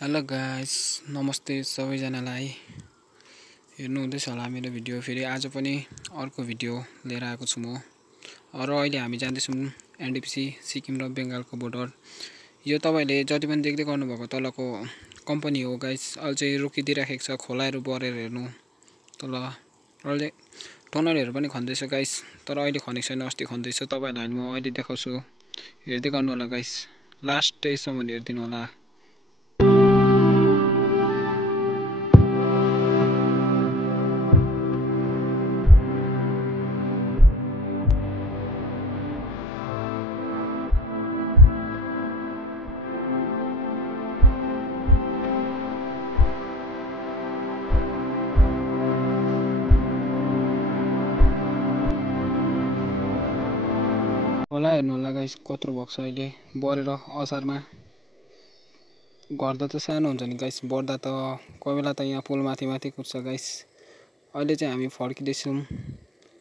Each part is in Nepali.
हेलो गाइस, नमस्ते सबैजनालाई। हेर्नु हुँदैछ होला मेरो भिडियो। फेरि आज पनि अर्को भिडियो लिएर आएको छु म। र अहिले हामी जाँदैछौँ एनटिपिसी सिक्किम र बेङ्गालको बोर्डर। यो तपाईले जति पनि देख्दै गर्नुभएको तलको कम्पनी हो गाइस। अहिले चाहिँ रोकिदिइराखेको छ, खोलाहरू बढेर हेर्नु तल। अहिले टनलहरू पनि खन्दैछ गाइस, तर अहिले खनेको छैन, अस्ति खन्दैछ। तपाईहरुलाई म अहिले देखाउँछु, हेर्दै गर्नु होला गाइस। लास्टैसम्म हेरिदिनु होला। खोला हेर्नु होला गाइस, कत्रो भएको छ अहिले बढेर। असारमा घट्दा त सानो हुन्छ नि गाइस, बढ्दा त कोही बेला त यहाँ पुल माथि माथि कुद्छ गाइस। अहिले चाहिँ हामी फर्किँदैछौँ,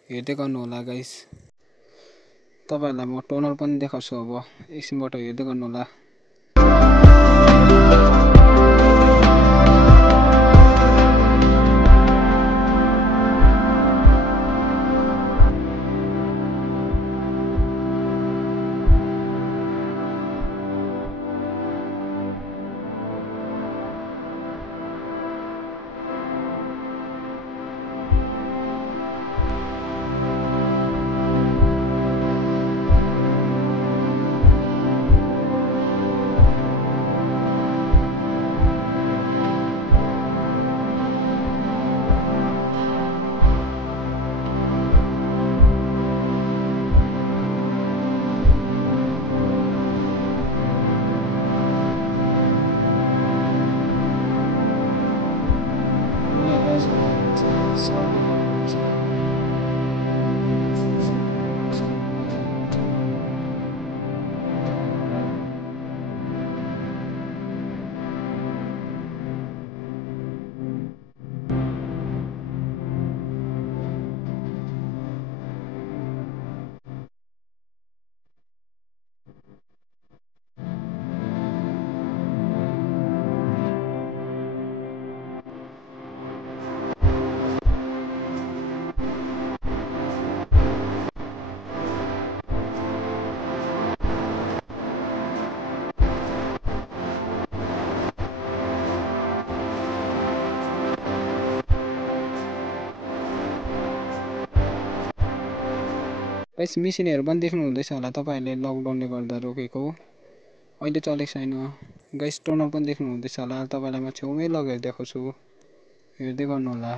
हेर्दै गर्नु होला गाइस। तपाईहरुलाई म टनल पनि देखाउँछु, अब एकछिनबाट हेर्दै गर्नु होला। गाइस, मिसिनहरू पनि देख्नु हुँदैछ होला तपाईहरुले, लकडाउनले गर्दा रोकेको। अहिले चलेको छैन गाइस। टनल पनि देख्नु हुँदैछ होला, तपाईलाई म छेउमै लगेर देखाउँछु, हेर्दै गर्नु होला।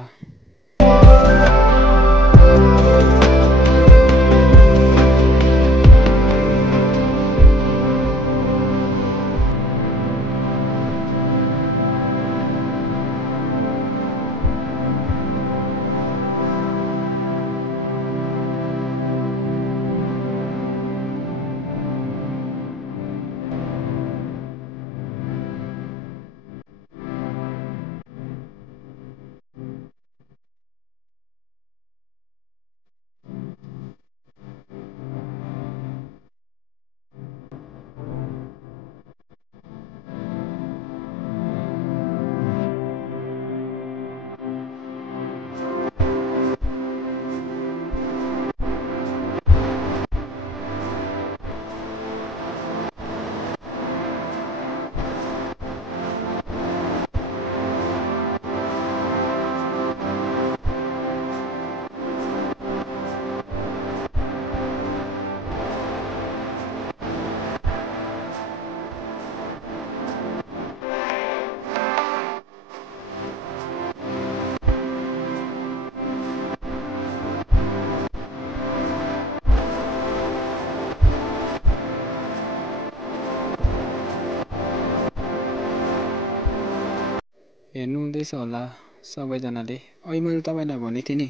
हेर्नु हुँदैछ होला सबैजनाले। अहिले मैले तपाईलाई भनेको थिएँ नि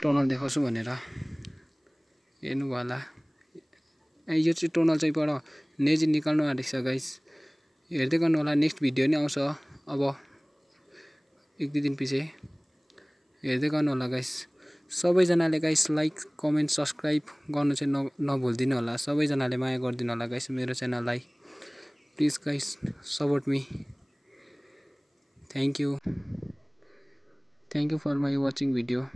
टनल देखाउँछु भनेर, हेर्नु भयो होला। यो चाहिँ टनल चाहिँ पर नेजी निकाल्नु आँटेको छ गाइस, हेर्दै गर्नु होला। नेक्स्ट भिडियो नि आउँछ अब एक दुई दिन पछि, हेर्दै गर्नु होला गाइस। सबैजनाले गाइस लाइक कमेन्ट सब्सक्राइब गर्नु चाहिँ नभुल्दिनु होला। सबैजनाले माया गरिदिनु होला गाइस मेरो च्यानललाई। Please guys, support me. Thank you for my watching video.